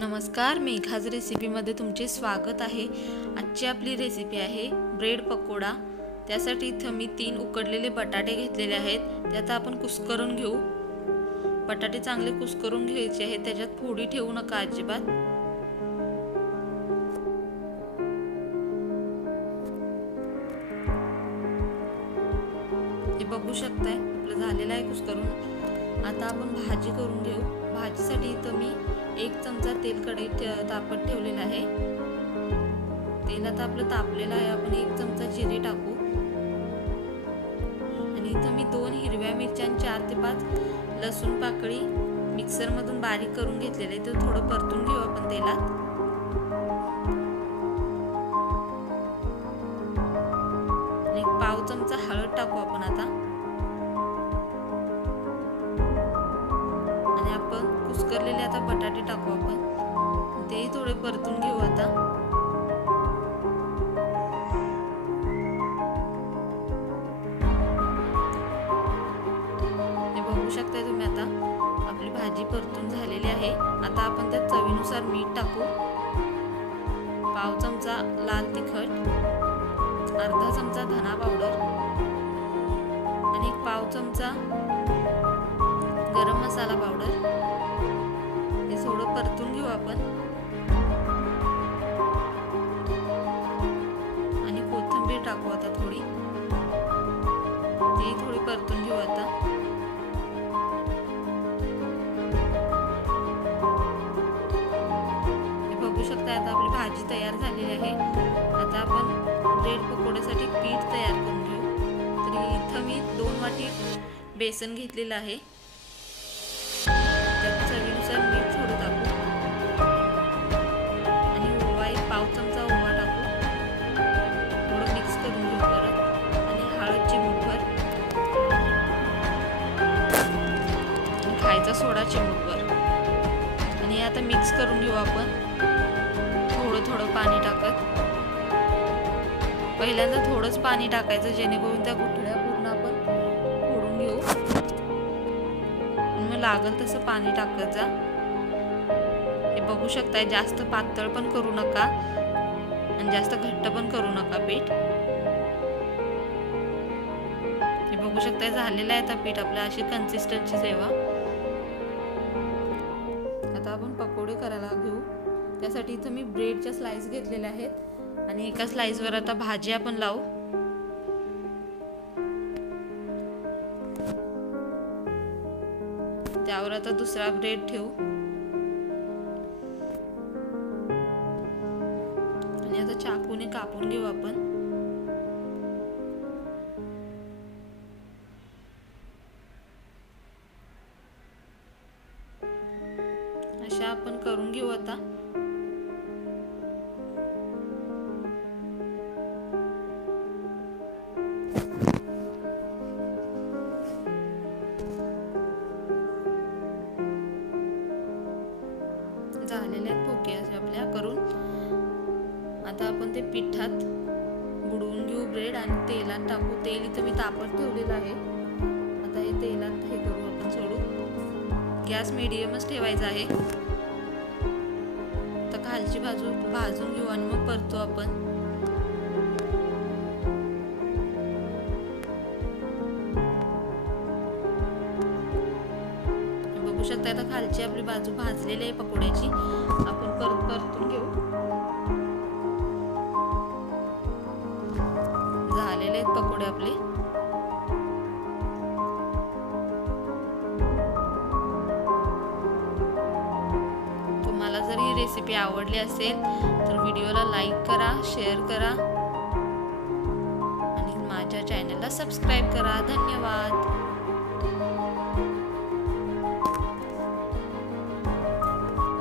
नमस्कार, मेघाज रेसिपीमध्ये तुमचे स्वागत आहे। आजची आपली रेसिपी आहे ब्रेड पकोडा। त्यासाठी इथे मी 3 उकडलेले बटाटे घेतलेले आहेत। त्यात आपण कुस्करून घेऊ। बटाटे चांगले कुस्करून घ्यायचे आहेत, त्याच्यात फोडी ठेवू नका अजिबात। हे बघू शकताय आपलं झालेलं आहे कुस्करून। आता आपण भाजी करून घेऊ। भाजीसाठी इथे मी 1 चमचा तेल कढईत तापत ठेवलेला आहे। तेल आता आपलं तापलेलं आहे। आपण 1 चमचा जिरे टाकू आणि इथे मी 2 हिरव्या मिरच्या आणि 4 ते 5 लसूण पाकळी मिक्सर मधून बारीक करून घेतलेले आहे। ते थोडं परतून घेऊ आपण तेलात। आणि 1 पाव चमचा हळद टाकू आपण आता। आपण कुस्करलेले आता बटाटे टाकू आपण। ते थोडे परतून घेऊ आता। हे बघू शकताय तुम्ही आता आपली भाजी परतून झालेली आहे। आता आपण त्यात चवीनुसार मीठ टाकू। पाव चमचा लाल तिखट, अर्धा चमचा धना पावडर आणि 1 पाव चमचा गरम मसाला पावडर। हे थोडं परतून घेऊ आपण आणि कोथिंबीर टाकू आता थोडी। ती थोडी परतून घेऊ आता। हे बघू शकता आता आपली भाजी तयार झालेली आहे। आता आपण ब्रेड पकोड्यासाठी पीठ तयार करून घेऊ। तरी इथं मी 2 वाटी बेसन घेतलेलं आहे। चवीनुसार मीठ थोडं टाकू आणि ओवा 1 पाव चमचा ओवा टाकू। थोडं मिक्स करून घेऊ परत आणि हळद चिमूटभर आणि खायचा सोडा चिमूटभर आणि आता मिक्स करून घेऊ आपण थोडं थोडं पाणी टाकत। पहिल्यांदा थोडंच पाणी टाकायचं, जेणेकरून त्या गुठळ्या पूर्ण आपण फोडून घेऊ। लागल तसं पाणी टाकत जा। हे बघू शकताय जास्त पातळ पण करू नका आणि जास्त घट्ट पण करू नका पीठ। हे बघू शकताय झालेलं आहे आता पीठ आपलं। अशी कन्सिस्टन्सी ठेवा। आता आपण पकोडे करायला घेऊ। त्यासाठी इथं मी ब्रेडच्या स्लाइस घेतलेल्या आहेत आणि एका स्लाइसवर आता भाजी आपण लावू। त्यावर आता दुसरा ब्रेड ठेवू आणि आता चाकूने कापून घेऊ आपण। अशा आपण करून घेऊ आता। झालेले आहेत पोके असे आपल्या करून। आता आपण ते पिठात बुडवून घेऊ ब्रेड आणि तेलात टाकू। तेल इथे मी तापत ठेवलेलं आहे। आता हे तेलात हे करू आपण सोडू। गॅस मीडियमच ठेवायचा आहे। तर खालची बाजू भाजून घेऊ आणि मग परतू आपण। बघू शकता आता खालची आपली बाजू भाजलेली आहे पकोड्याची। आपण परतून घेऊ। झालेले आहेत पकोडे आपले। तुम्हाला जर ही रेसिपी आवडली असेल तर व्हिडिओला लाईक करा, शेअर करा आणि माझ्या चॅनलला सबस्क्राईब करा। धन्यवाद।